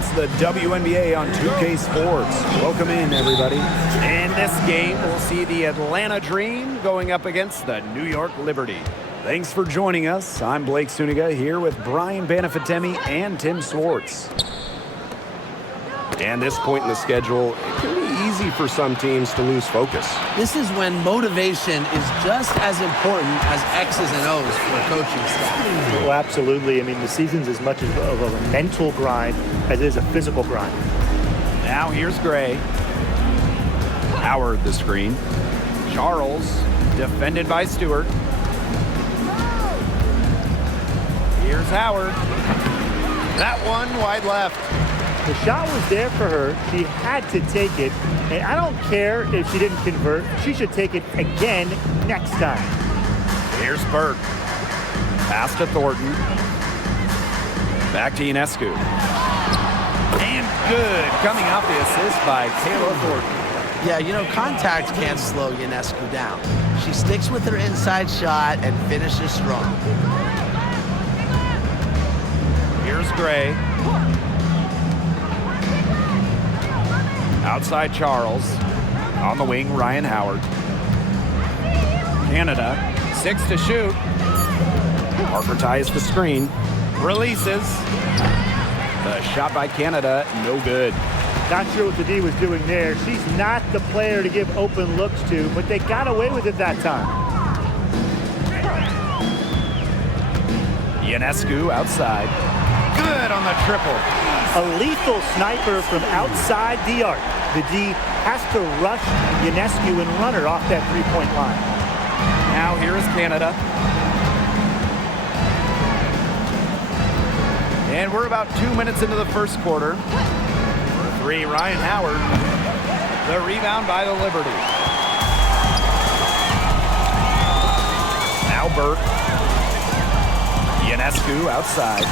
It's the WNBA on 2K Sports. Welcome in, everybody. In this game, we'll see the Atlanta Dream going up against the New York Liberty. Thanks for joining us. I'm Blake Suniga here with Brian Banafitemi and Tim Swartz. And this point in the schedule, it can be easy for some teams to lose focus. This is when motivation is just as important as X's and O's for a coaching staff. Well, absolutely. I mean, the season's as much of a mental grind as it is a physical grind. Now here's Gray. Howard the screen. Charles defended by Stewart. Here's Howard. That one wide left. The shot was there for her. She had to take it. And I don't care if she didn't convert. She should take it again next time. Here's Burke. Pass to Thornton. Back to Ionescu. And good. Coming off the assist by Kayla Thornton. Yeah, you know, contact can't slow Ionescu down. She sticks with her inside shot and finishes strong. Here's Gray. Outside Charles. On the wing, Ryan Howard. Canada, 6 to shoot. Parker ties the screen. Releases. The shot by Canada, no good. Not sure what the D was doing there. She's not the player to give open looks to, but they got away with it that time. Ionescu outside. Good on the triple. A lethal sniper from outside the arc. The D has to rush Ionescu and run her off that three-point line. Now here is Canada. And we're about 2 minutes into the first quarter. For three, Ryan Howard. The rebound by the Liberty. Now Burke. Ionescu outside.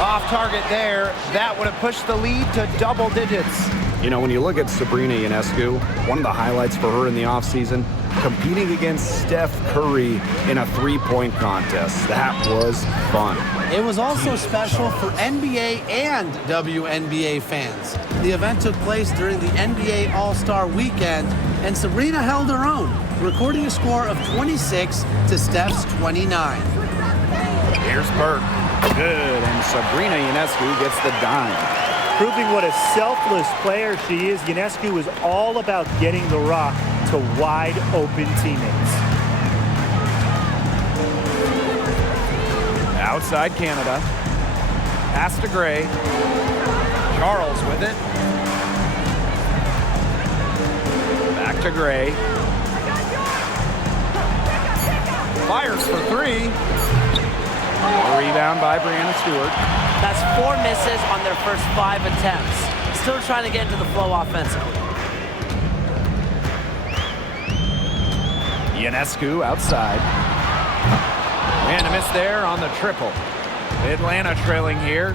Off target there. That would have pushed the lead to double digits. You know, when you look at Sabrina Ionescu, one of the highlights for her in the offseason, competing against Steph Curry in a three-point contest. That was fun. It was also special for NBA and WNBA fans. The event took place during the NBA All-Star Weekend, and Sabrina held her own, recording a score of 26 to Steph's 29. Here's Burke. Good, and Sabrina Ionescu gets the dime. Proving what a selfless player she is, Ionescu is all about getting the rock to wide open teammates. Outside Canada. Pass to Gray. Charles with it. Back to Gray. Fires for three. A rebound by Brianna Stewart. That's 4 misses on their first 5 attempts. Still trying to get into the flow offensively. Ionescu outside. And a miss there on the triple. Atlanta trailing here.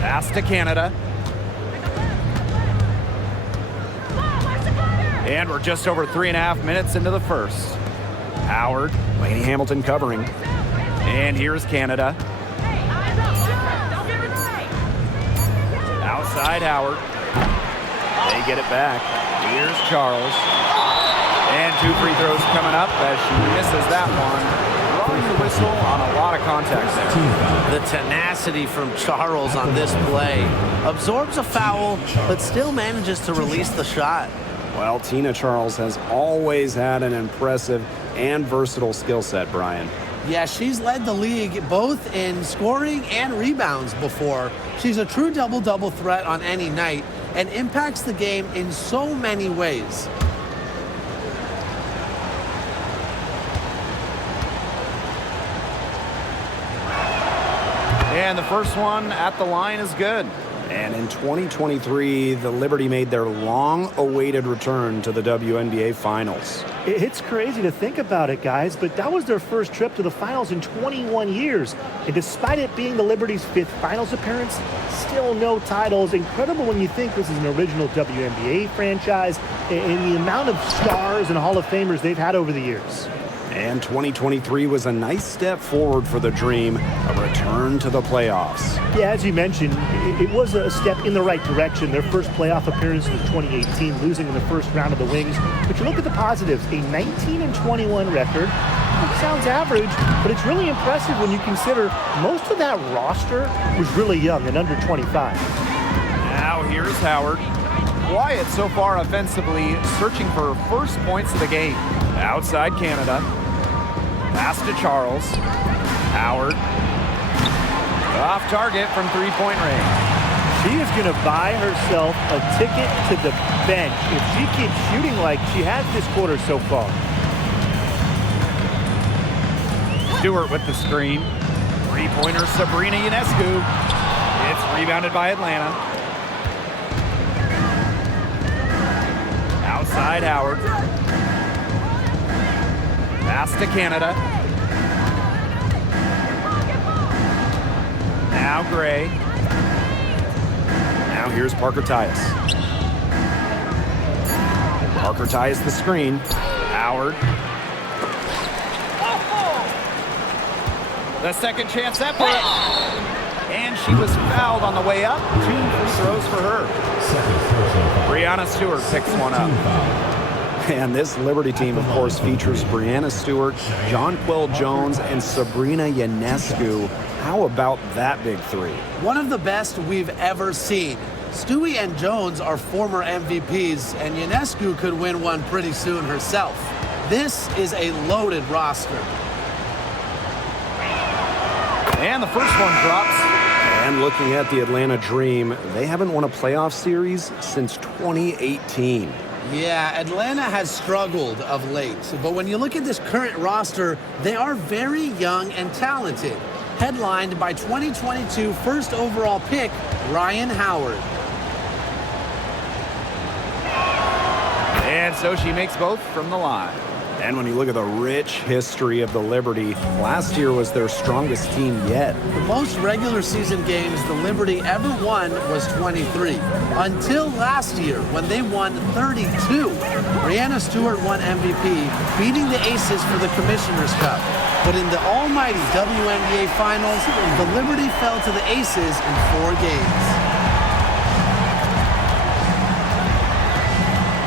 Pass to Canada. And we're just over 3.5 minutes into the first. Howard, Laney Hamilton covering. And here's Canada. Outside Howard. They get it back. Here's Charles. And 2 free throws coming up as she misses that one. Drawing the whistle on a lot of contact there. The tenacity from Charles on this play. Absorbs a foul, but still manages to release the shot. Well, Tina Charles has always had an impressive and versatile skill set, Brian. Yeah, she's led the league both in scoring and rebounds before. She's a true double-double threat on any night and impacts the game in so many ways. And the first one at the line is good. And in 2023, the Liberty made their long-awaited return to the WNBA Finals. It's crazy to think about it, guys, but that was their first trip to the finals in 21 years. And despite it being the Liberty's 5th finals appearance, still no titles. Incredible when you think this is an original WNBA franchise and the amount of stars and Hall of Famers they've had over the years. And 2023 was a nice step forward for the Dream, a return to the playoffs. Yeah, as you mentioned, it was a step in the right direction. Their first playoff appearance in 2018, losing in the first round of the Wings. But you look at the positives, a 19-21 record. It sounds average, but it's really impressive when you consider most of that roster was really young and under 25. Now here's Howard. Quiet so far offensively, searching for first points of the game. Outside Canada. Pass to Charles. Howard. Off target from three-point range. She is going to buy herself a ticket to the bench if she keeps shooting like she has this quarter so far. Stewart with the screen. Three-pointer Sabrina Ionescu. It's rebounded by Atlanta. Outside Howard. Pass to Canada. Now Gray. Now here's Parker Tyus. Parker Tyus the screen. Howard. The second chance effort. And she was fouled on the way up. 2 free throws for her. Brianna Stewart picks one up. And this Liberty team, of course, features Brianna Stewart, Jonquel Jones, and Sabrina Ionescu. How about that big three? One of the best we've ever seen. Stewie and Jones are former MVPs, and Ionescu could win one pretty soon herself. This is a loaded roster. And the first one drops. And looking at the Atlanta Dream, they haven't won a playoff series since 2018. Yeah, Atlanta has struggled of late, but when you look at this current roster, they are very young and talented. Headlined by 2022 first overall pick, Ryan Howard. And so she makes both from the line. And when you look at the rich history of the Liberty, last year was their strongest team yet. The most regular season games the Liberty ever won was 23. Until last year, when they won 32. Brianna Stewart won MVP, beating the Aces for the Commissioner's Cup. But in the almighty WNBA Finals, the Liberty fell to the Aces in 4 games.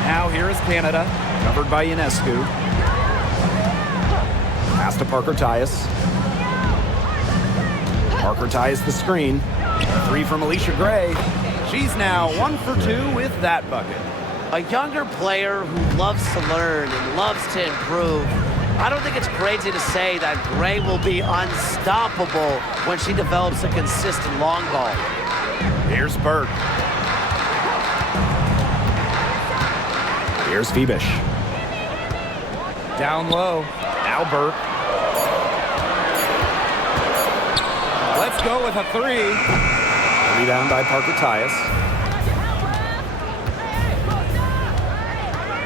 Now here is Canada, covered by Ionescu. Pass to Parker Tyus. Parker Tyus the screen. 3 from Alicia Gray. She's now 1 for 2 with that bucket. A younger player who loves to learn and loves to improve. I don't think it's crazy to say that Gray will be unstoppable when she develops a consistent long ball. Here's Burke. Here's Phoebish. Down low. Now Burke. Let's go with a 3. Rebound by Parker Tyus.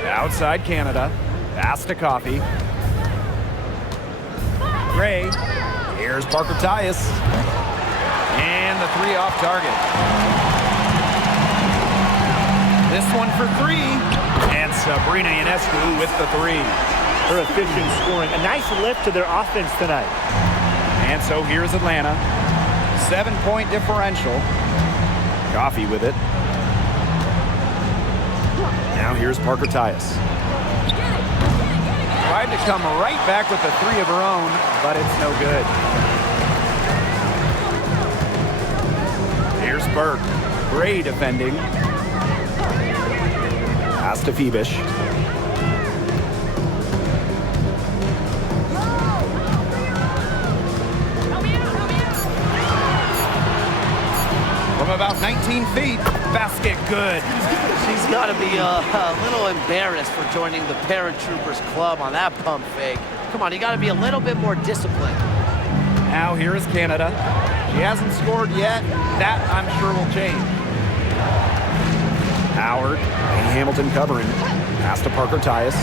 Outside Canada. Pass to Coffey. Gray. Here's Parker Tyus. And the 3 off target. This one for 3. And Sabrina Ionescu with the 3. Her efficient scoring. A nice lift to their offense tonight. And so here's Atlanta. 7-point differential. Coffey with it. Now here's Parker Tyus. Tried to come right back with a 3 of her own, but it's no good. Here's Burke. Gray defending. Pass to Phoebish. From about 19 feet, basket good. She's got to be a little embarrassed for joining the Paratroopers Club on that pump fake. Come on, you got to be a little bit more disciplined. Now here is Canada. She hasn't scored yet. That, I'm sure, will change. Howard and Hamilton covering. Pass to Parker Tyus.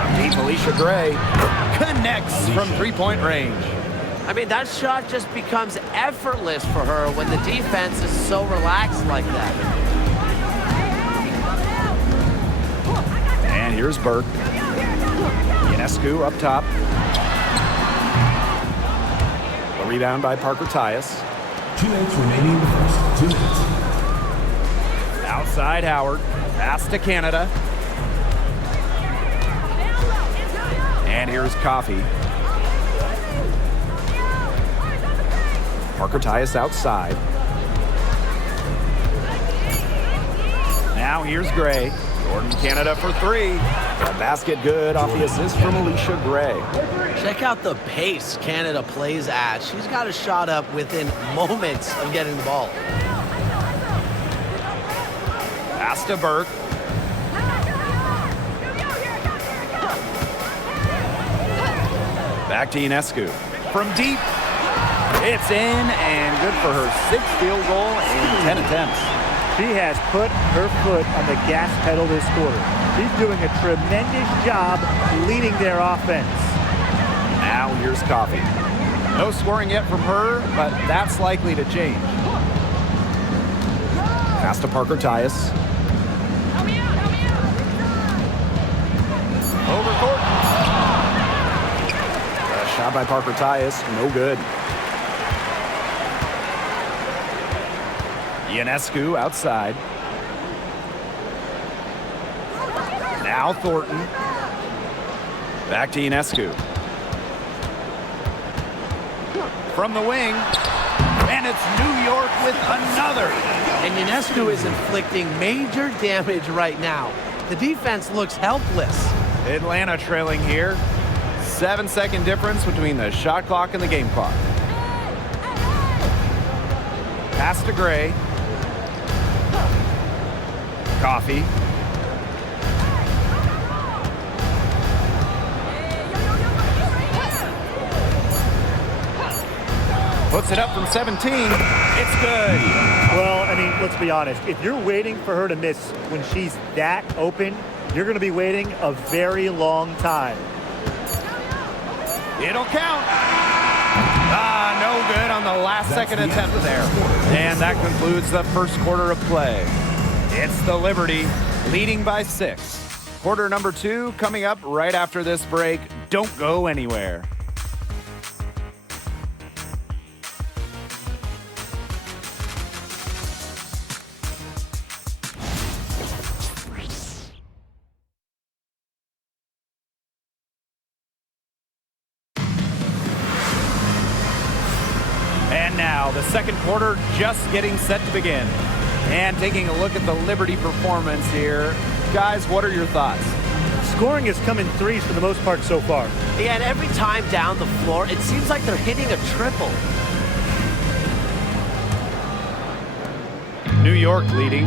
From deep, Alicia Gray connects from 3-point range. I mean, that shot just becomes effortless for her when the defense is so relaxed like that. And Here's Burke. Ionescu up top. The rebound by Parker Tyus. 2 minutes remaining in the first. 2 minutes. Outside Howard. Pass to Canada. And here's Coffey. Parker Tyus outside. Now here's Gray. Jordan Canada for three. The basket good off the assist from Alicia Gray. Check out the pace Canada plays at. She's got a shot up within moments of getting the ball. Pass to Burke. Back to Ionescu. From deep. It's in and good for her 6th field goal in 10 attempts. She has put her foot on the gas pedal this quarter. She's doing a tremendous job leading their offense. Now here's Coffey. No scoring yet from her, but that's likely to change. Pass to Parker Tyus. Over Thornton. A shot by Parker Tyus, no good. Ionescu outside. Now Thornton. Back to Ionescu. From the wing. And it's New York with another. And Ionescu is inflicting major damage right now. The defense looks helpless. Atlanta trailing here. 7-second difference between the shot clock and the game clock. Pass to Gray. Coffey. Puts it up from 17. It's good. Well, I mean, let's be honest. If you're waiting for her to miss when she's that open, you're going to be waiting a very long time. It'll count. No good on the last second attempt there. And that concludes the first quarter of play. It's the Liberty leading by 6. Quarter number 2 coming up right after this break. Don't go anywhere. And now the second quarter just getting set to begin. And taking a look at the Liberty performance here. Guys, what are your thoughts? Scoring has come in threes for the most part so far. Yeah, and every time down the floor, it seems like they're hitting a triple. New York leading.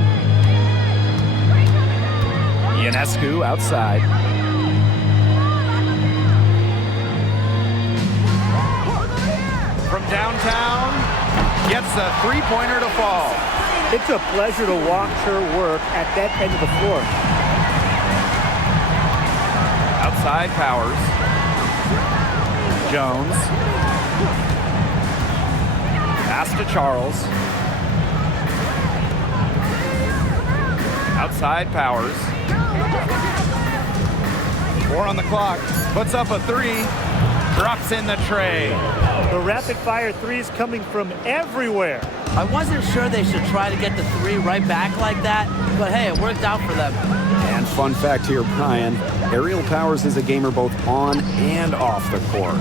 Ionescu outside. From downtown, gets a three-pointer to fall. It's a pleasure to watch her work at that end of the floor. Outside Powers. Jones. Pass to Charles. Outside Powers. 4 on the clock. Puts up a 3. Drops in the tray. The rapid-fire threes coming from everywhere. I wasn't sure they should try to get the 3 right back like that, but hey, it worked out for them. And fun fact here, Brian, Aerial Powers is a gamer both on and off the court.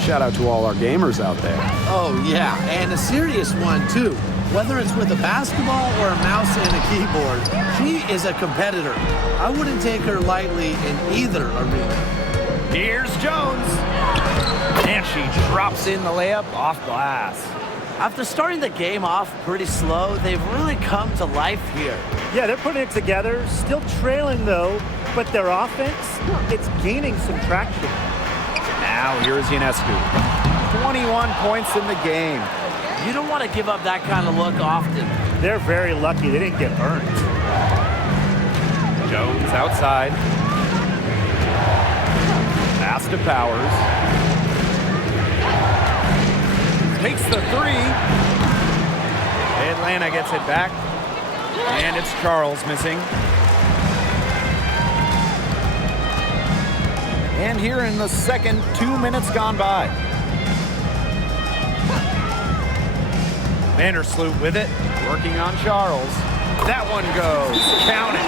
Shout out to all our gamers out there. Oh, yeah, and a serious one, too. Whether it's with a basketball or a mouse and a keyboard, she is a competitor. I wouldn't take her lightly in either arena. Here's Jones. And she drops in the layup off glass. After starting the game off pretty slow, they've really come to life here. Yeah, they're putting it together. Still trailing, though, but their offense, it's gaining some traction. Now here's Ionescu. 21 points in the game. You don't want to give up that kind of look often. They're very lucky they didn't get burned. Jones outside. Pass to Powers. Takes the 3. Atlanta gets it back. And it's Charles missing. And here in the second, 2 minutes gone by. Vandersloot with it, working on Charles. That one goes. Count it.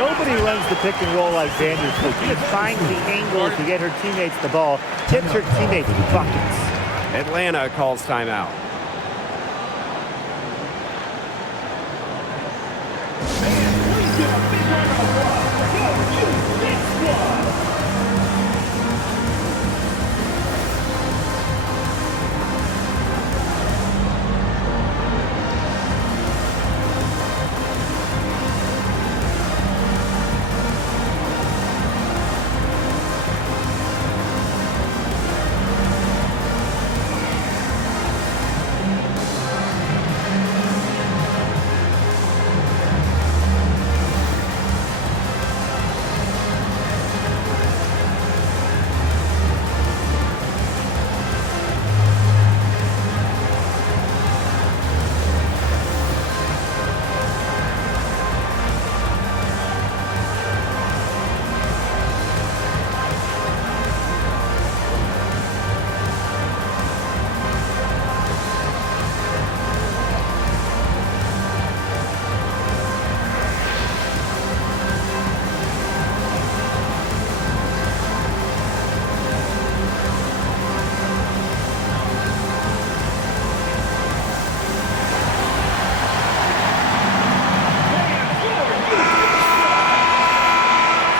Nobody runs the pick and roll like Vandersloot. She just finds the angle to get her teammates the ball, tips her teammates buckets. Atlanta calls timeout.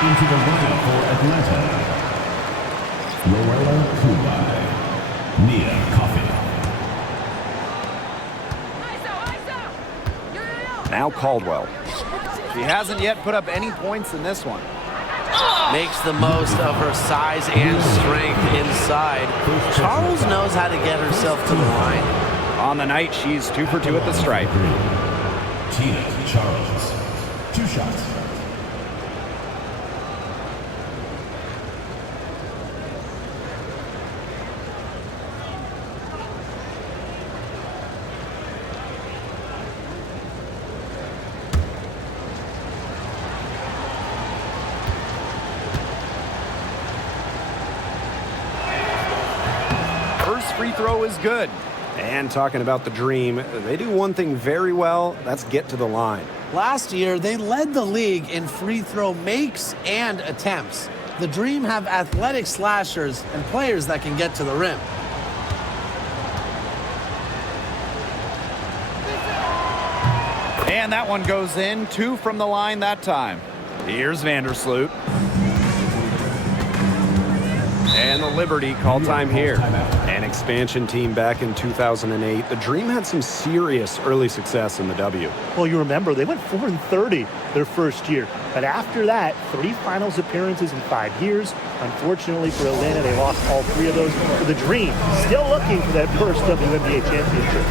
Into the lineup for Atlanta, Lorella Kubai, Nia Coffey. Now Caldwell. She hasn't yet put up any points in this one. Makes the most of her size and strength inside. Charles knows how to get herself to the line. On the night, she's 2 for 2 at the stripe. Tina Charles, 2 shots. First free throw is good. And talking about the Dream, they do one thing very well, that's get to the line. Last year, they led the league in free throw makes and attempts. The Dream have athletic slashers and players that can get to the rim. And that one goes in, 2 from the line that time. Here's Vandersloot. And the Liberty call time here. An expansion team back in 2008. The Dream had some serious early success in the W. Well, you remember, they went 4-30 their first year. But after that, 3 finals appearances in 5 years. Unfortunately for Atlanta, they lost all 3 of those. For the Dream, still looking for that first WNBA championship.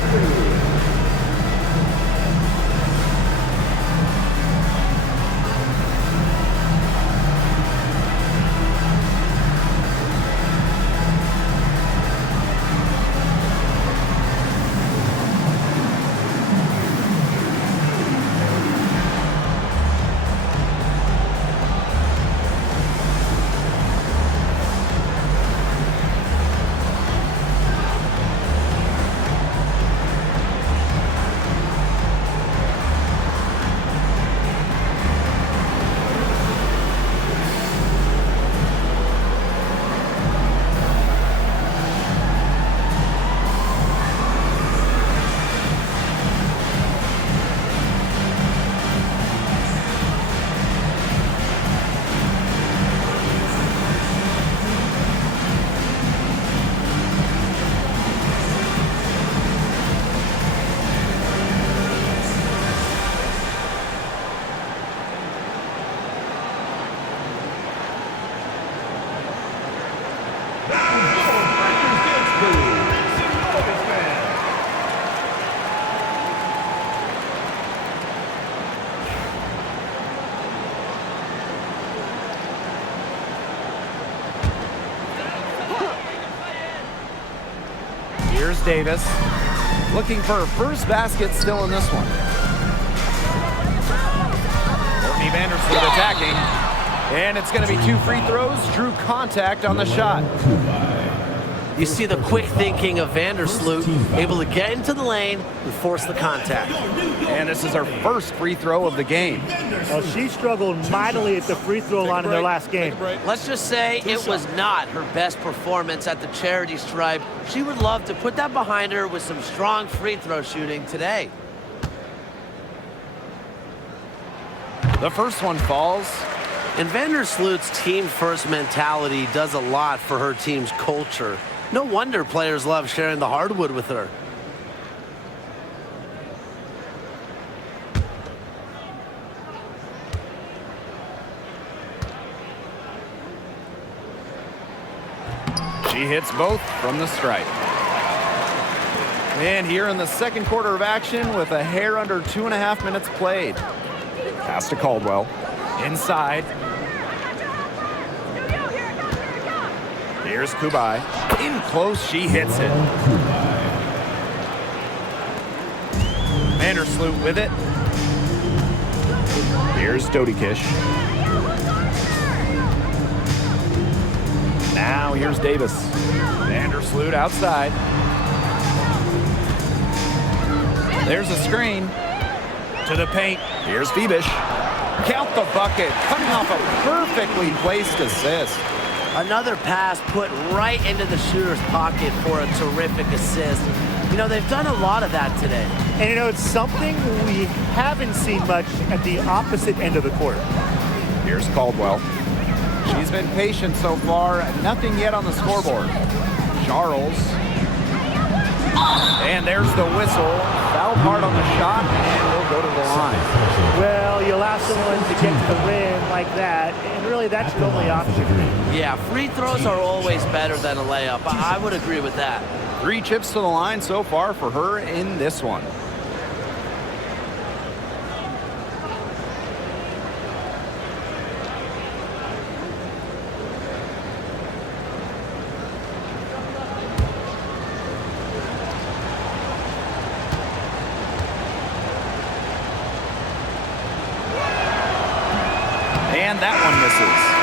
Here's Davis, looking for her first basket still in this one. Courtney Vandersloot attacking. And it's going to be 2 free throws. Drew contact on the shot. You see the quick thinking of Vandersloot, able to get into the lane and force the contact. And this is her first free throw of the game. Well, she struggled mightily at the free throw line in their last game. Let's just say it was not her best performance at the charity stripe. She would love to put that behind her with some strong free throw shooting today. The first one falls. And Vandersloot's team-first mentality does a lot for her team's culture. No wonder players love sharing the hardwood with her. She hits both from the stripe. And here in the second quarter of action with a hair under 2.5 minutes played. Pass to Caldwell. Inside. Here's Kubai. In close, she hits it. Vandersloot with it. Here's Dodikish. Now here's Davis. Vandersloot outside. There's a screen. To the paint. Here's Phoebish. Count the bucket. Coming off a perfectly placed assist. Another pass put right into the shooter's pocket for a terrific assist. You know, they've done a lot of that today. And, you know, it's something we haven't seen much at the opposite end of the court. Here's Caldwell. She's been patient so far. Nothing yet on the scoreboard. Charles. And there's the whistle. Foul part on the shot, and we'll go to the line. Well, you allow someone to get to the rim like that, and really that's your only option. Yeah, free throws are always better than a layup. I would agree with that. 3 chips to the line so far for her in this one. And that one misses.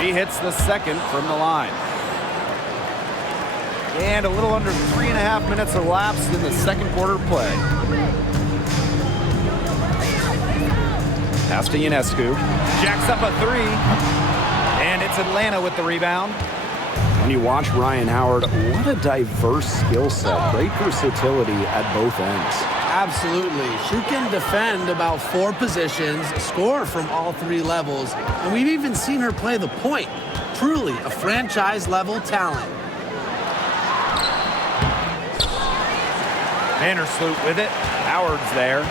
She hits the second from the line. And a little under 3.5 minutes elapsed in the second quarter play. Pass to Ionescu. Jacks up a 3. And it's Atlanta with the rebound. When you watch Ryan Howard, what a diverse skill set. Great versatility at both ends. Absolutely. She can defend about 4 positions, score from all 3 levels, and we've even seen her play the point. Truly a franchise-level talent. Vandersloot with it. Howard's there.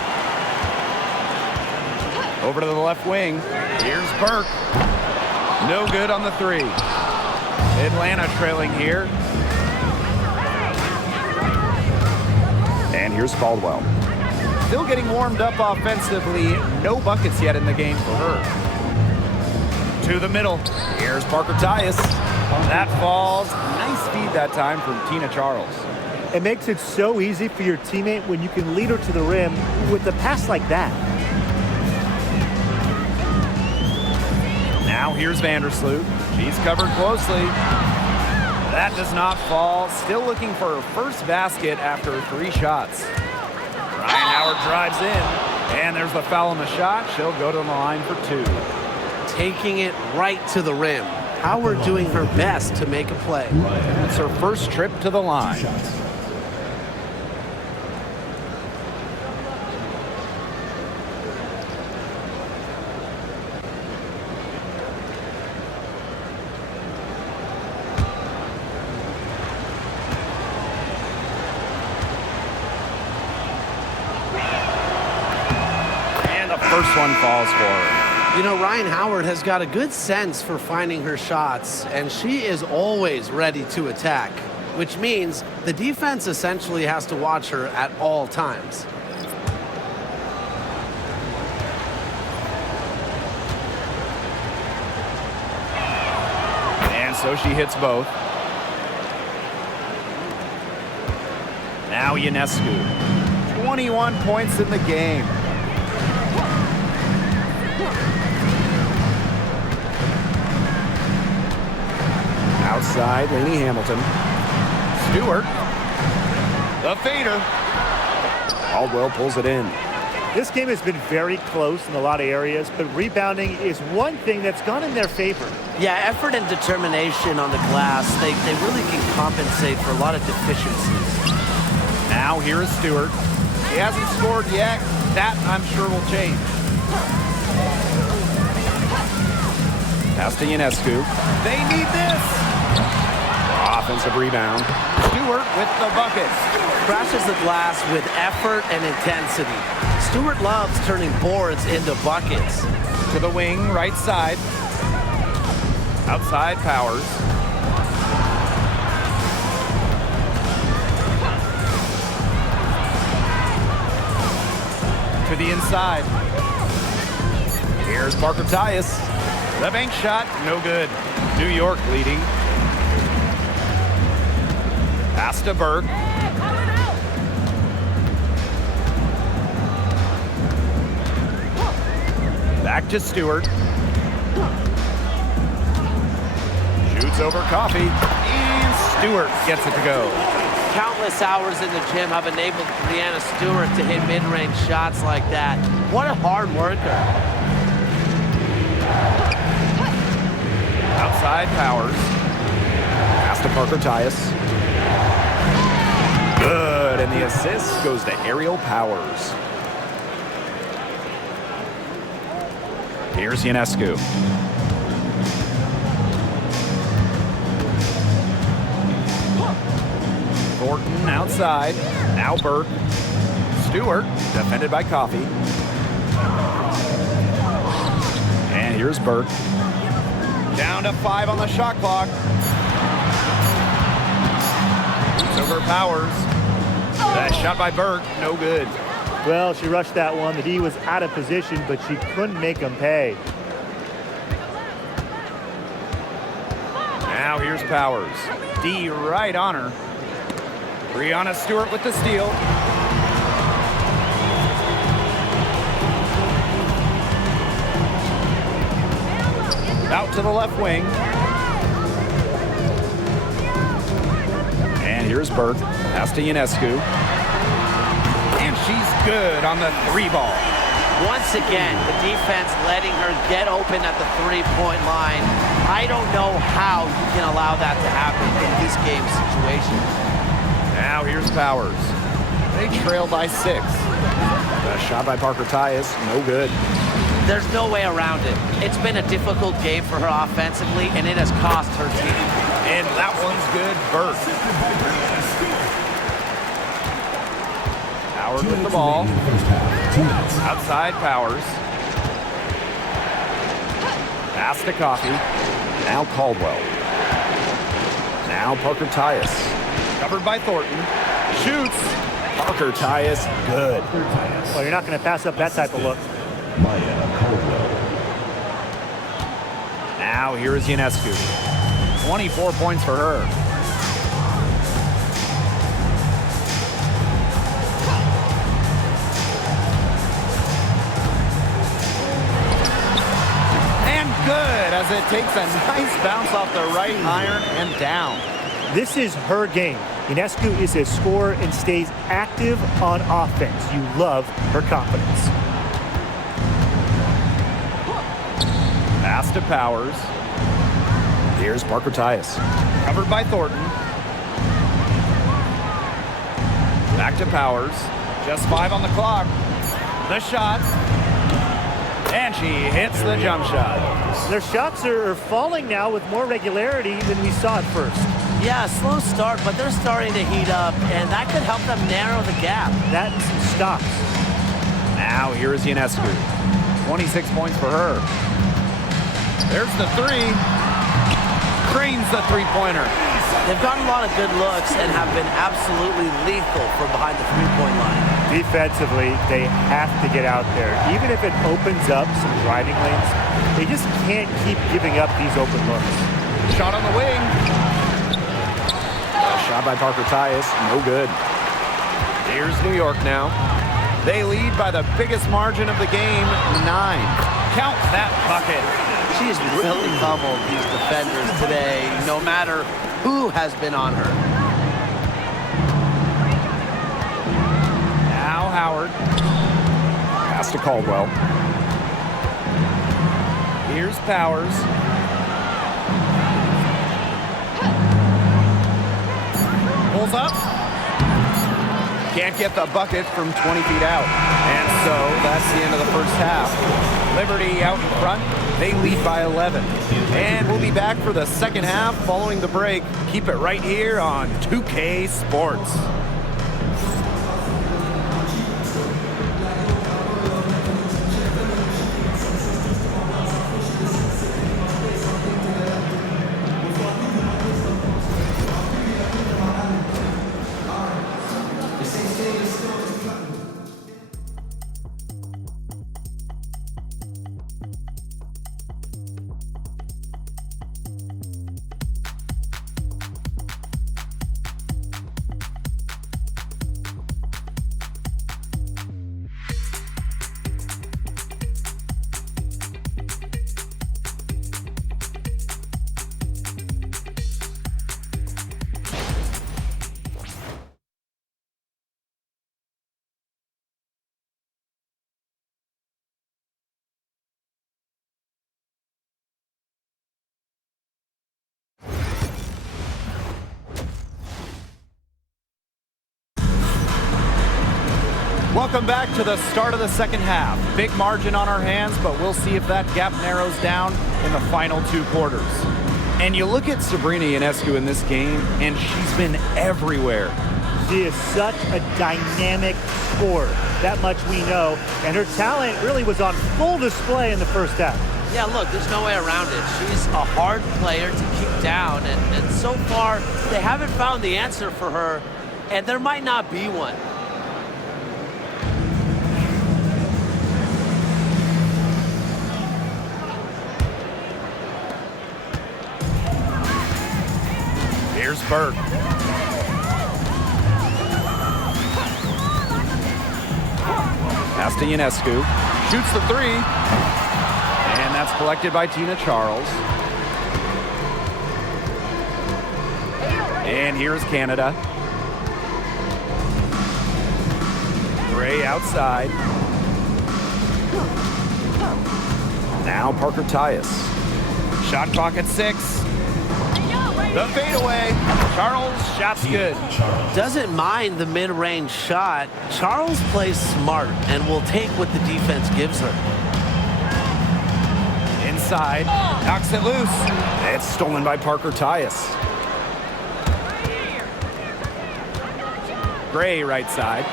Over to the left wing. Here's Burke. No good on the 3. Atlanta trailing here. And here's Caldwell. Still getting warmed up offensively. No buckets yet in the game for her. To the middle. Here's Parker Tyus. That falls. Nice feed that time from Tina Charles. It makes it so easy for your teammate when you can lead her to the rim with a pass like that. Now here's Vandersloot. She's covered closely. That does not fall. Still looking for her first basket after 3 shots. Ryan Howard drives in. And there's the foul on the shot. She'll go to the line for 2. Taking it right to the rim. Howard doing her best to make a play. It's her first trip to the line. First one falls for her. You know, Ryan Howard has got a good sense for finding her shots, and she is always ready to attack. which means the defense essentially has to watch her at all times. And so she hits both. Now Ionescu. 21 points in the game. Outside, Lainey Hamilton. Stewart. The fader. Caldwell pulls it in. This game has been very close in a lot of areas, but rebounding is one thing that's gone in their favor. Yeah, effort and determination on the glass, they really can compensate for a lot of deficiencies. Now here is Stewart. He hasn't scored yet. That, I'm sure, will change. Pass to Ionescu. They need this. Offensive rebound. Stewart with the bucket. Crashes the glass with effort and intensity. Stewart loves turning boards into buckets. To the wing, right side. Outside, Powers. To the inside. Here's Parker Tyus. The bank shot, no good. New York leading. Pass to Burke. Back to Stewart. Shoots over Coffee. And Stewart gets it to go. Countless hours in the gym have enabled Breanna Stewart to hit mid-range shots like that. What a hard worker. Outside Powers. Pass to Parker Tyus. Good, and the assist goes to Aerial Powers. Here's Ionescu. Thornton outside. Now Burke. Stewart, defended by Coffey. And here's Burke. Down to 5 on the shot clock. It's over Powers. That shot by Burke, no good. Well, she rushed that one. The D was out of position, but she couldn't make them pay. Now here's Powers. D right on her. Breanna Stewart with the steal. Out to the left wing. And here's Burke. Pass to Ionescu. And she's good on the 3 ball. Once again, the defense letting her get open at the 3-point line. I don't know how you can allow that to happen in this game situation. Now here's Powers. They trail by 6. A shot by Parker Tyus, no good. There's no way around it. It's been a difficult game for her offensively, and it has cost her team. And that one's good, Burke. Howard with the ball. Outside Powers. Pass to Coffey. Now Caldwell. Now Parker Tyus. Covered by Thornton. Shoots. Parker Tyus, good. Well, you're not going to pass up that type of look. Now here is Ionescu. 24 points for her. And good, as it takes a nice bounce off the right iron and down. This is her game. Ionescu is a scorer and stays active on offense. You love her confidence. Pass to Powers. Here's Parker Tyus. Covered by Thornton. Back to Powers. Just 5 on the clock. The shot. And she hits the jump shot. Their shots are falling now with more regularity than we saw at first. Yeah, slow start, but they're starting to heat up, and that could help them narrow the gap. That and some stops. Now here is Ionescu. 26 points for her. There's the 3. Cranes the 3-pointer. They've gotten a lot of good looks and have been absolutely lethal from behind the three-point line. Defensively, they have to get out there. Even if it opens up some driving lanes, they just can't keep giving up these open looks. Shot on the wing. Shot by Parker Tyus, no good. Here's New York now. They lead by the biggest margin of the game, 9. Count that bucket. She's really pummeled these defenders today, no matter who has been on her. Now Howard. Pass to Caldwell. Here's Powers. Pulls up. Can't get the bucket from 20 feet out. And so that's the end of the first half. Liberty out in front. They lead by 11. And we'll be back for the second half following the break. Keep it right here on 2K Sports. Welcome back to the start of the second half. Big margin on our hands, but we'll see if that gap narrows down in the final 2 quarters. And you look at Sabrina Ionescu in this game, and she's been everywhere. She is such a dynamic scorer. That much we know. And her talent really was on full display in the first half. Yeah, look, there's no way around it. She's a hard player to keep down, and so far, they haven't found the answer for her, and there might not be one. Here's Berg. Pass to Ionescu. Shoots the 3. And that's collected by Tina Charles. And here's Canada. Gray outside. Now Parker Tyus. Shot clock at 6. The fadeaway. Charles, shot's good. Doesn't mind the mid-range shot. Charles plays smart and will take what the defense gives her. Inside, knocks it loose. It's stolen by Parker Tyus. Gray right side.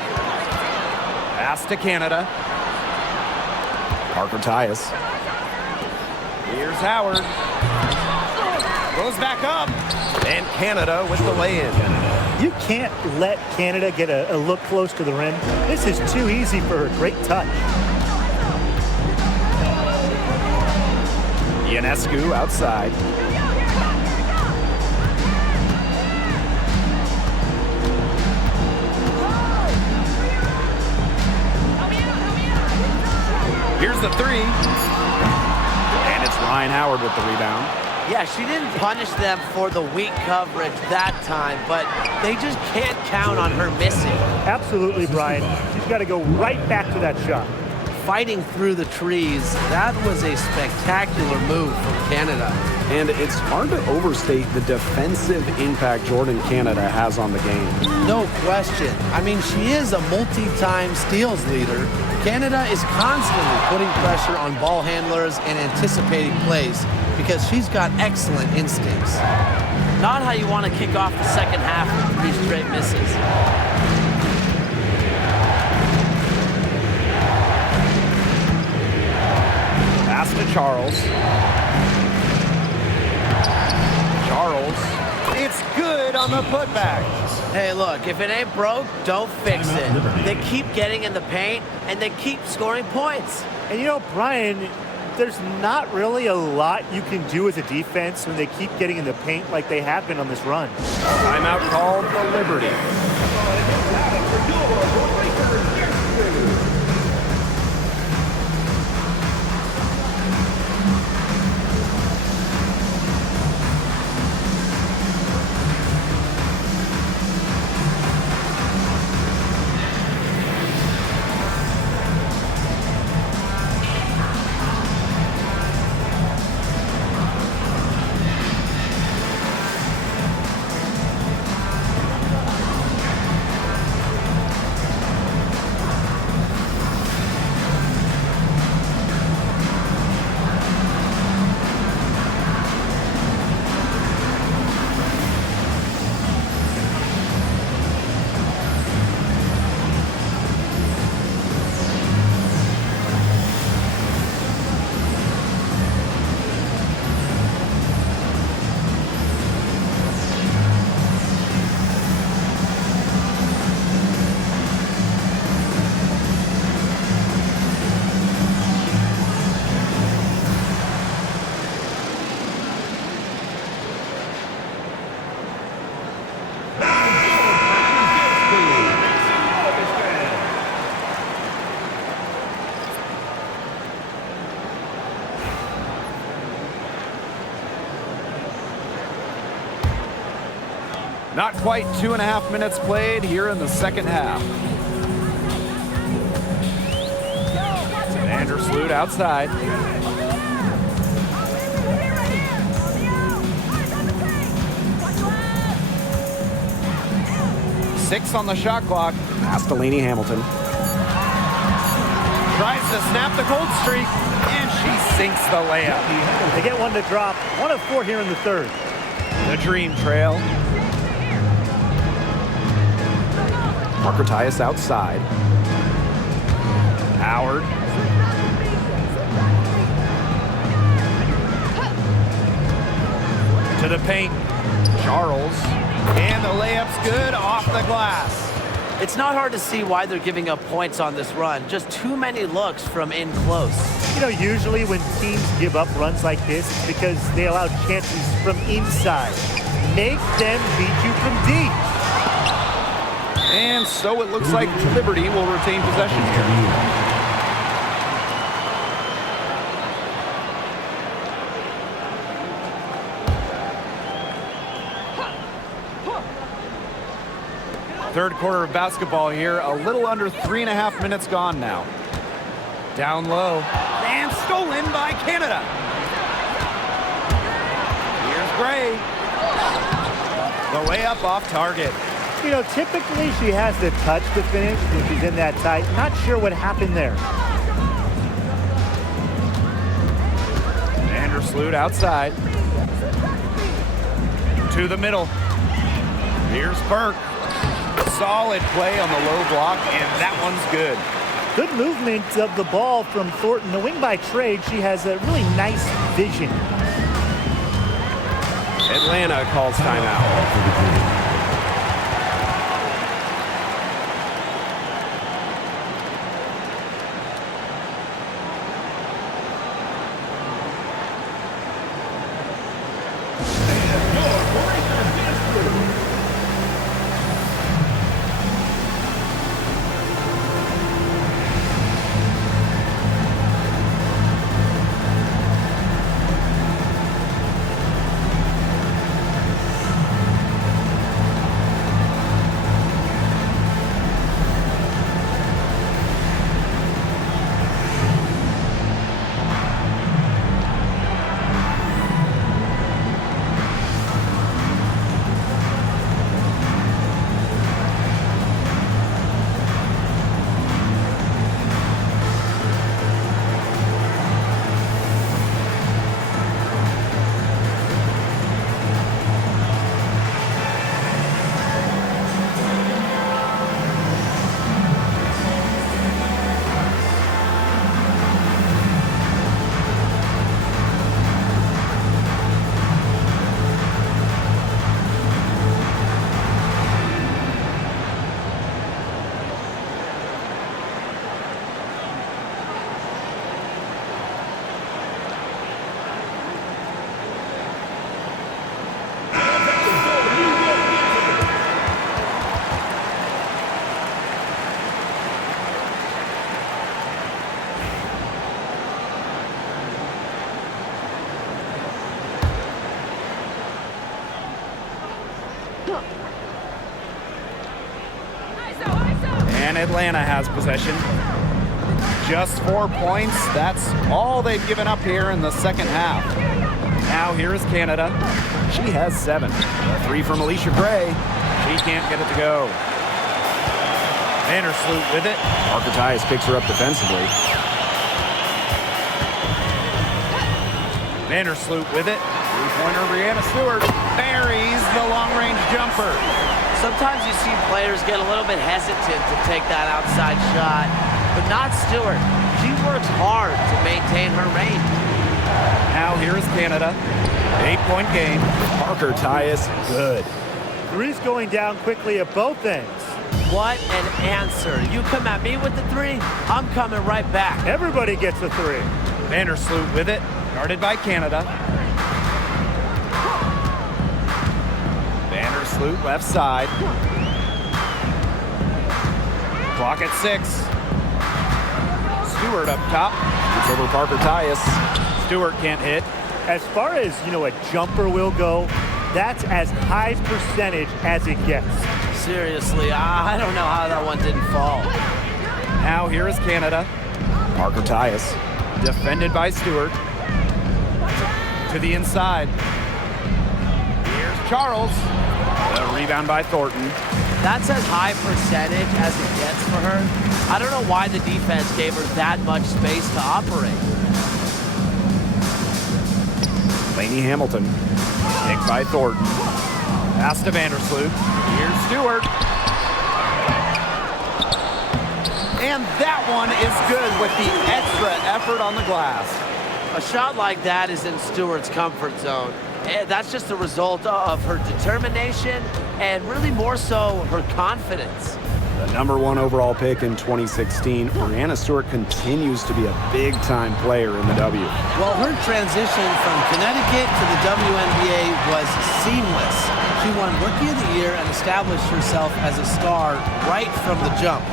Pass to Canada. Parker Tyus. Here's Howard. Goes back up. And Canada with the lay-in. You can't let Canada get a look close to the rim. This is too easy for her. Great touch. Ionescu outside. Here's the 3. And it's Ryan Howard with the rebound. Yeah, she didn't punish them for the weak coverage that time, but they just can't count on her missing. Absolutely, Brian. She's got to go right back to that shot. Fighting through the trees, that was a spectacular move from Canada. And it's hard to overstate the defensive impact Jordan Canada has on the game. No question. I mean, she is a multi-time steals leader. Canada is constantly putting pressure on ball handlers and anticipating plays because she's got excellent instincts. Not how you want to kick off the second half with 3 straight misses. Pass to Charles. Charles. It's good. on the putback. Hey, look, if it ain't broke, don't fix it. They keep getting in the paint, and they keep scoring points. And you know, Brian, there's not really a lot you can do as a defense when they keep getting in the paint like they have been on this run. Timeout called the Liberty. Not quite 2.5 minutes played here in the second half. Vandersloot outside. 6 on the shot clock. Castellini Hamilton. Tries to snap the cold streak, and she sinks the layup. They get one to drop. 1 of 4 here in the third. The Dream trail. Parker Tyus outside. Howard. To the paint. Charles. And the layup's good off the glass. It's not hard to see why they're giving up points on this run. Just too many looks from in close. You know, usually when teams give up runs like this, it's because they allow chances from inside. Make them beat you from deep. And so it looks like Liberty will retain possession here. Third quarter of basketball here, a little under 3.5 minutes gone now. Down low, and stolen by Canada. Here's Gray. The layup off target. You know, typically she has the touch to finish when she's in that tight. Not sure what happened there. Vandersloot outside. To the middle. Here's Burke. Solid play on the low block, and that one's good. Good movement of the ball from Thornton. The wing by trade, she has a really nice vision. Atlanta calls timeout. And Atlanta has possession. Just 4 points. That's all they've given up here in the second half. Now here is Canada. She has 7. A 3 from Alicia Gray. She can't get it to go. Vandersloot with it. Parker Tyus picks her up defensively. Vandersloot with it. Three-pointer Brianna Stewart buries the long-range jumper. Sometimes you see players get a little bit hesitant to take that outside shot, but not Stewart. She works hard to maintain her range. Now here is Canada. 8-point game. Parker Tyus, good. Three's going down quickly at both ends. What an answer. You come at me with the 3, I'm coming right back. Everybody gets a 3. Vandersloot with it. Guarded by Canada. Vandersloot left side. Clock at 6. Stewart up top. It's over Parker Tyus. Stewart can't hit. As far as, a jumper will go, that's as high percentage as it gets. Seriously, I don't know how that one didn't fall. Now here is Canada. Parker Tyus. Defended by Stewart. To the inside. Here's Charles. The rebound by Thornton. That's as high percentage as it gets for her. I don't know why the defense gave her that much space to operate. Lainey Hamilton. Picked by Thornton. Pass to Vandersloot. Here's Stewart. And that one is good with the extra effort on the glass. A shot like that is in Stewart's comfort zone. That's just a result of her determination and really more so her confidence. The #1 overall pick in 2016, Brianna Stewart continues to be a big-time player in the W. Well, her transition from Connecticut to the WNBA was seamless. She won Rookie of the Year and established herself as a star right from the jump.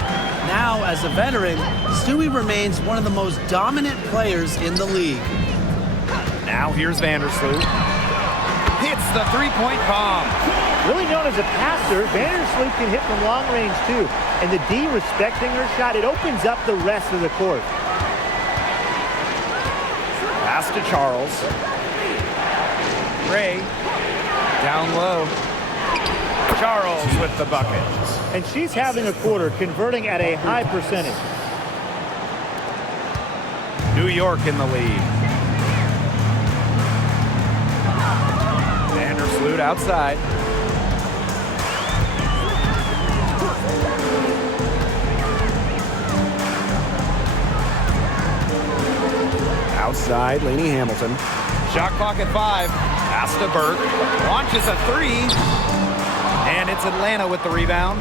Now, as a veteran, Stewie remains one of the most dominant players in the league. Now here's Vandersloot. Hits the three-point bomb. Really known as a passer, Vandersloot can hit from long range too. And the D respecting her shot, it opens up the rest of the court. Pass to Charles. Ray down low. Charles with the bucket. And she's having a quarter, converting at a high percentage. New York in the lead. Vandersloot outside. Outside, Lainey Hamilton. Shot clock at 5. Pass to Burke. Launches a 3. And it's Atlanta with the rebound.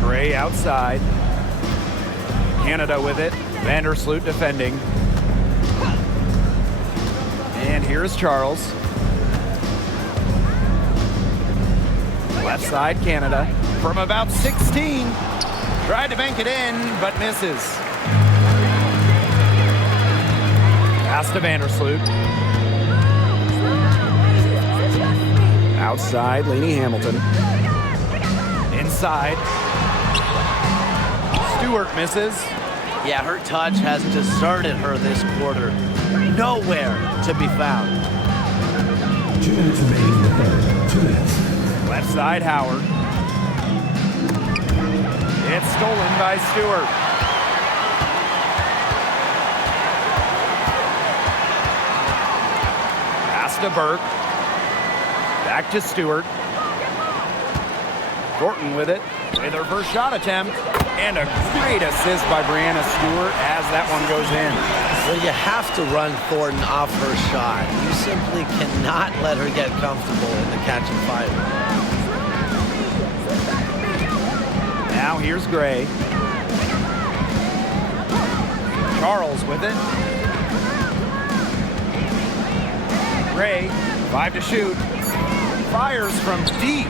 Gray outside. Canada with it. Vandersloot defending. And here's Charles. Left side, Canada. From about 16. Tried to bank it in, but misses. Pass to Vandersloot. Outside, Lainey Hamilton. Inside. Stewart misses. Yeah, her touch has deserted her this quarter. Nowhere to be found. 2 minutes remaining in the third. 2 minutes. Left side, Howard. It's stolen by Stewart. Pass to Burke. Back to Stewart. Thornton with it. With her first shot attempt. And a great assist by Brianna Stewart as that one goes in. Well, you have to run Thornton off her shot. You simply cannot let her get comfortable in the catch and fire. Now here's Gray. Charles with it. Gray, 5 to shoot. Fires from deep.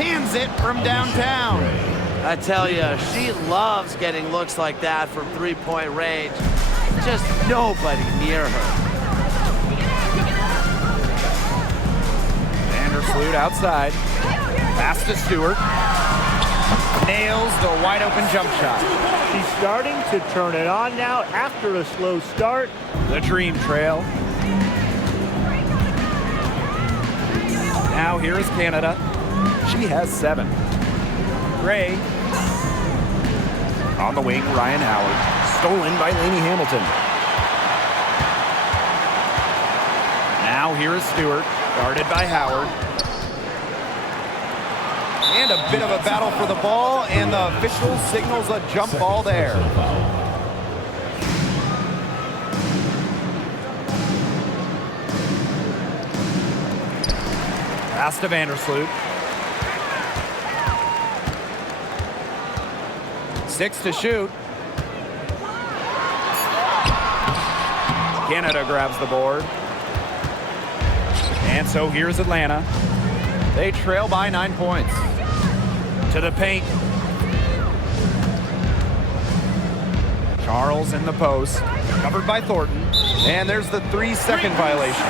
Cans it from downtown. I tell you, she loves getting looks like that from three-point range. Just nobody near her. Vandersloot outside. Pass to Stewart. Nails the wide open jump shot. She's starting to turn it on now after a slow start. The Dream trail. Now here is Canada. She has 7. Gray. On the wing, Ryan Howard. Stolen by Lainey Hamilton. Now here is Stewart. Guarded by Howard. And a bit of a battle for the ball, and the official signals a jump ball there. Pass to Vandersloot. 6 to shoot. Canada grabs the board. And so here's Atlanta. They trail by 9 points. To the paint. Charles in the post. Covered by Thornton. And there's the 3-second violation.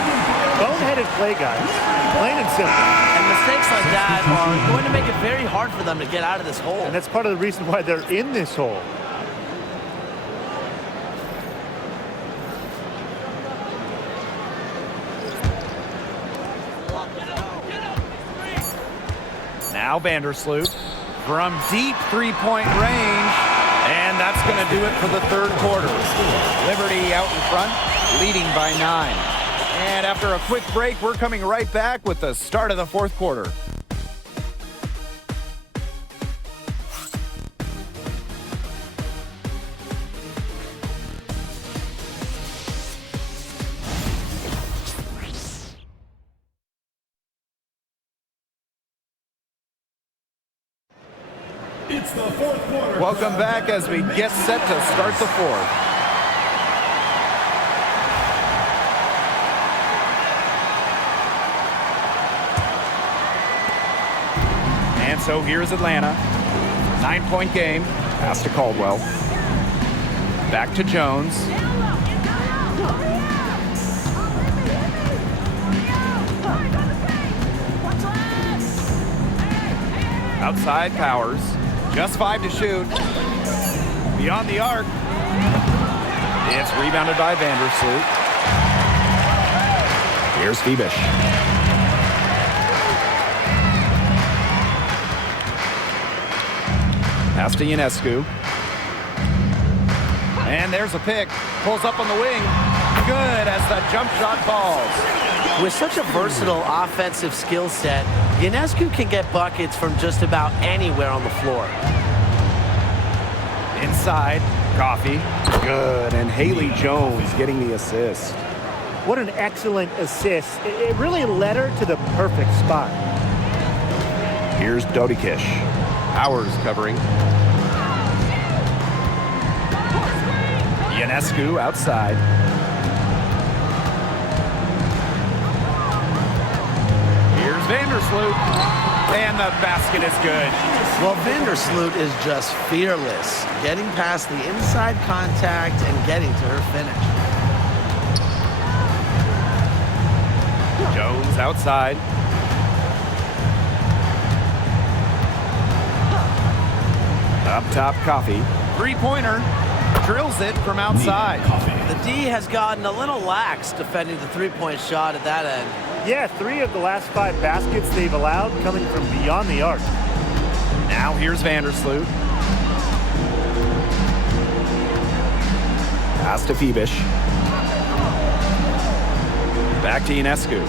Boneheaded play, guys. Plain and simple. And mistakes like that are going to make it very hard for them to get out of this hole. And that's part of the reason why they're in this hole. Now Vandersloot from deep three-point range. And that's going to do it for the third quarter. Liberty out in front, leading by 9. And after a quick break, we're coming right back with the start of the fourth quarter. It's the fourth quarter. Welcome back as we get set to start the fourth. And so here's Atlanta. 9-point game. Pass to Caldwell. Back to Jones. Outside Powers. Just 5 to shoot. Beyond the arc. It's rebounded by Vandersloot. Here's Phoebish. Pass to Ionescu. And there's a pick. Pulls up on the wing. Good as the jump shot falls. With such a versatile offensive skill set, Ionescu can get buckets from just about anywhere on the floor. Inside, Coffey. Good, and Haley Jones getting the assist. What an excellent assist. It really led her to the perfect spot. Here's Dodikish. Powers covering. Ionescu outside. Here's Vandersloot. And the basket is good. Well, Vandersloot is just fearless, getting past the inside contact and getting to her finish. Jones outside. Up top, Coffey. Three-pointer. Drills it from outside. The D has gotten a little lax defending the three-point shot at that end. Yeah, 3 of the last 5 baskets they've allowed coming from beyond the arc. Now here's Vandersloot. Pass to Phoebish. Back to Ionescu.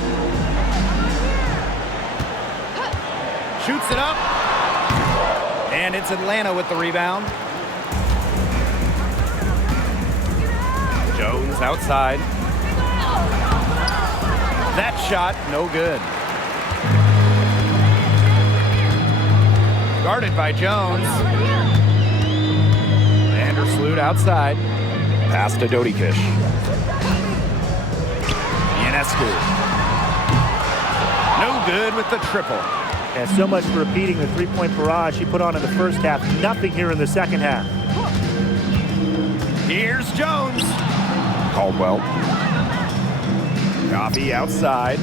Shoots it up. And it's Atlanta with the rebound. Jones outside. That shot, no good. Guarded by Jones. Vandersloot outside. Pass to Dodikish. Ionescu. No good with the triple. And so much for repeating the three-point barrage she put on in the first half. Nothing here in the second half. Here's Jones. Caldwell. Coffey outside.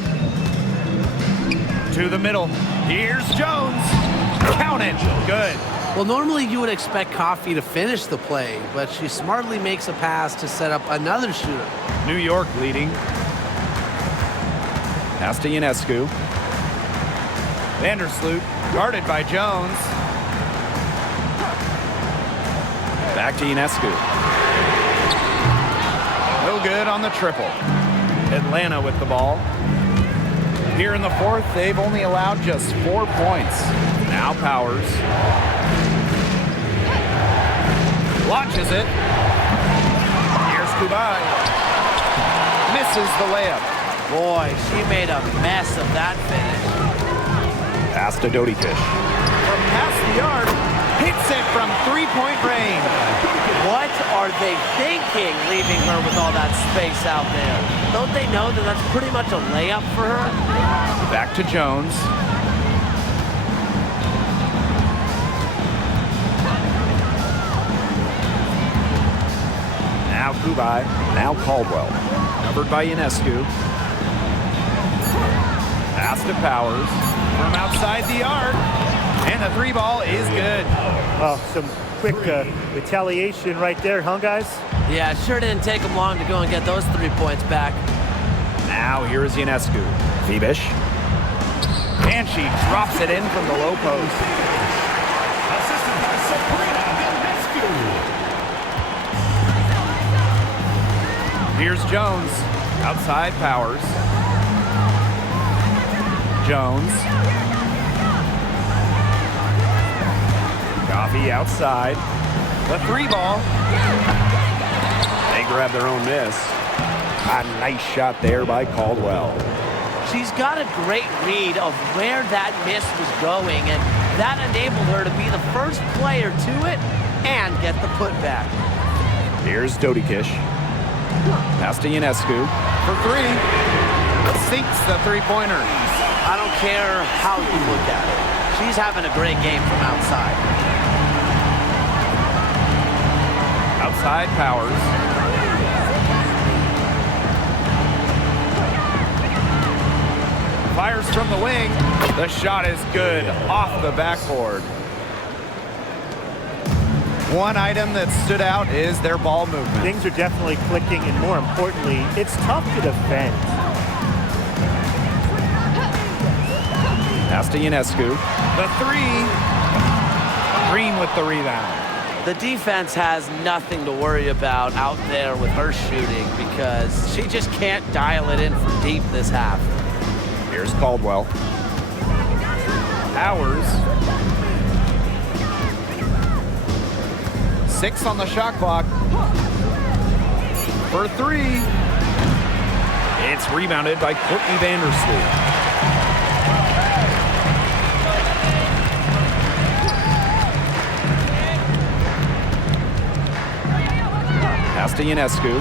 To the middle. Here's Jones. Count it. Good. Well, normally you would expect Coffee to finish the play, but she smartly makes a pass to set up another shooter. New York leading. Pass to Ionescu. Vandersloot guarded by Jones. Back to Ionescu. No good on the triple. Atlanta with the ball. Here in the fourth, they've only allowed just 4 points. Now Powers. Launches it. Here's Kubai. Misses the layup. Boy, she made a mess of that finish. Pass to Doty Fish. From past the arc, hits it from three-point range. What are they thinking, leaving her with all that space out there? Don't they know that that's pretty much a layup for her? Back to Jones. Now Kubai, now Caldwell. Covered by Ionescu. Pass to Powers. From outside the arc. And the three ball is good. Oh, some quick retaliation right there, huh, guys? Yeah, it sure didn't take them long to go and get those 3 points back. Now here is Ionescu. Fibish. And she drops it in from the low post. Assisted by Sabrina Ionescu. Here's Jones. Outside Powers. Jones. Coffee outside. The three ball. They grab their own miss. A nice shot there by Caldwell. She's got a great read of where that miss was going, and that enabled her to be the first player to it and get the putback. Here's Doty Kish. Pass to Ionescu for three. Sinks the three-pointer. I don't care how you look at it. She's having a great game from outside. Outside Powers. Fires from the wing. The shot is good off the backboard. One item that stood out is their ball movement. Things are definitely clicking, and more importantly, it's tough to defend. Pass to Ionescu. The three. Green with the rebound. The defense has nothing to worry about out there with her shooting because she just can't dial it in from deep this half. Here's Caldwell. Powers. 6 on the shot clock. For three. It's rebounded by Courtney Vandersloot. Pass to Ionescu.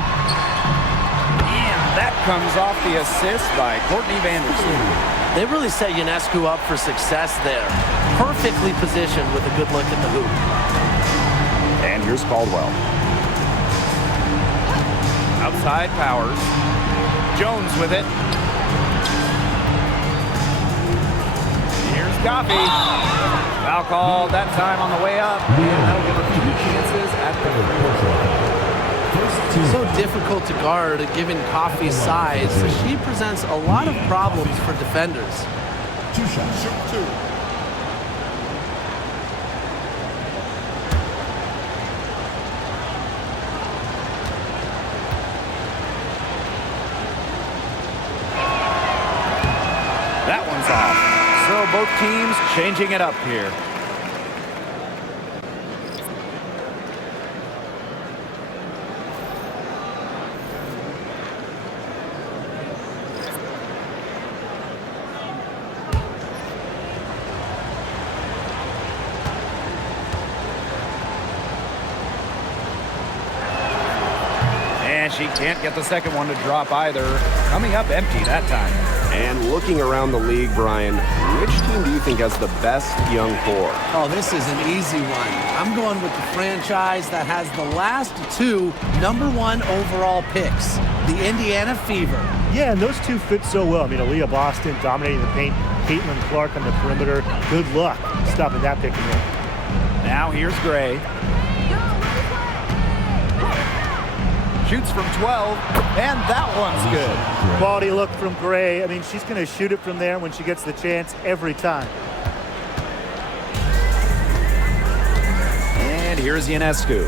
And that comes off the assist by Courtney Vandersloot. They really set Ionescu up for success there. Perfectly positioned with a good look at the hoop. And here's Caldwell. Outside Powers. Jones with it. Here's Coffee. Foul call that time on the way up. And that'll give her 2 chances at the free. So difficult to guard given Coffee's size. She presents a lot of problems for defenders. 2 shots. Shoot 2. That one's off. So both teams changing it up here. And she can't get the second one to drop either. Coming up empty that time. And looking around the league, Brian, which team do you think has the best young core? Oh, this is an easy one. I'm going with the franchise that has the last 2 #1 overall picks, the Indiana Fever. Yeah, and those two fit so well. I mean, Aaliyah Boston dominating the paint, Caitlin Clark on the perimeter. Good luck stopping that pick and roll. Now here's Gray. Shoots from 12, and that one's good. Quality look from Gray. I mean, she's going to shoot it from there when she gets the chance every time. And here's Ionescu.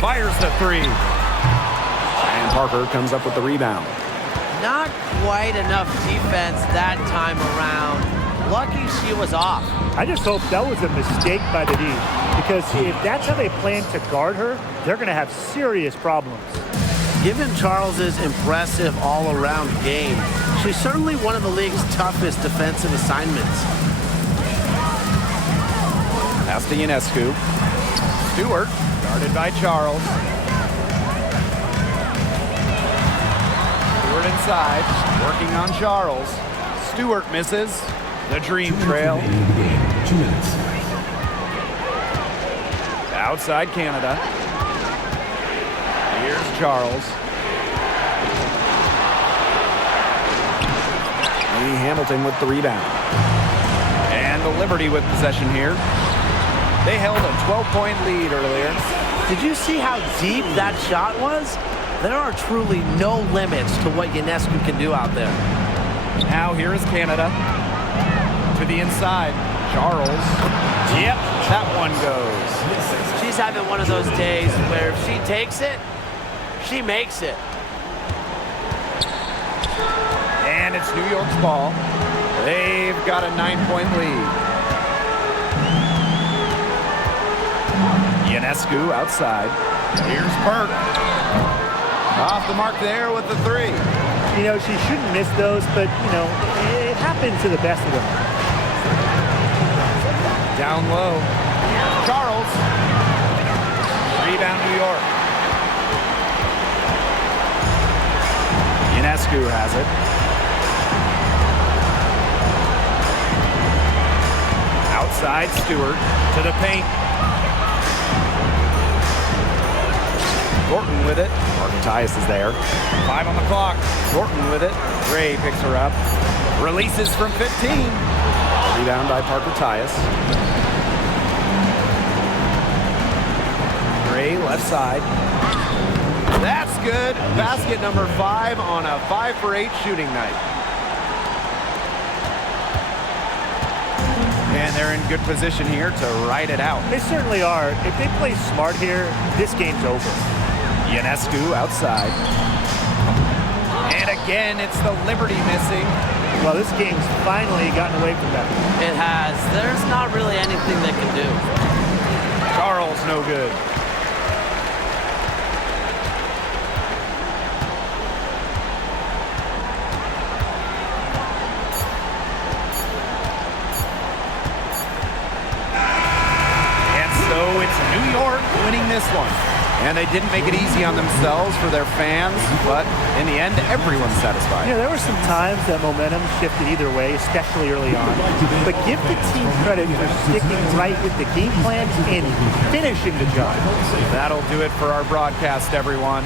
Fires the three. And Parker comes up with the rebound. Not quite enough defense that time around. Lucky she was off. I just hope that was a mistake by the D, because if that's how they plan to guard her, they're going to have serious problems. Given Charles's impressive all-around game, she's certainly one of the league's toughest defensive assignments. Pass to Ionescu. Stewart, guarded by Charles. Stewart inside, working on Charles. Stewart misses. The dream trail. 2 minutes. Outside Canada. Here's Charles. Lee Hamilton with the rebound. And the Liberty with possession here. They held a 12-point lead earlier. Did you see how deep that shot was? There are truly no limits to what Ionescu can do out there. Now here is Canada. To the inside. Charles. Yep, that one goes. She's having one of those days where if she takes it, she makes it. And it's New York's ball. They've got a 9-point lead. Ionescu outside. Here's Burke. Off the mark there with the three. You know, she shouldn't miss those, but, you know, it happens to the best of them. Down low. Charles. Rebound New York. Ionescu has it. Outside Stewart to the paint. Thornton with it. Martin is there. 5 on the clock. Thornton with it. Gray picks her up. Releases from 15. Rebound by Parker Tyus. Gray left side. That's good. Basket number 5 on a 5-for-8 shooting night. And they're in good position here to ride it out. They certainly are. If they play smart here, this game's over. Ionescu outside. And again, it's the Liberty missing. Well, this game's finally gotten away from them. It has. There's not really anything they can do. Charles, no good. And so it's New York winning this one. And they didn't make it easy on themselves for their fans, but in the end, everyone's satisfied. Yeah, there were some times that momentum shifted either way, especially early on. But give the team credit for sticking right with the game plan and finishing the job. That'll do it for our broadcast, everyone.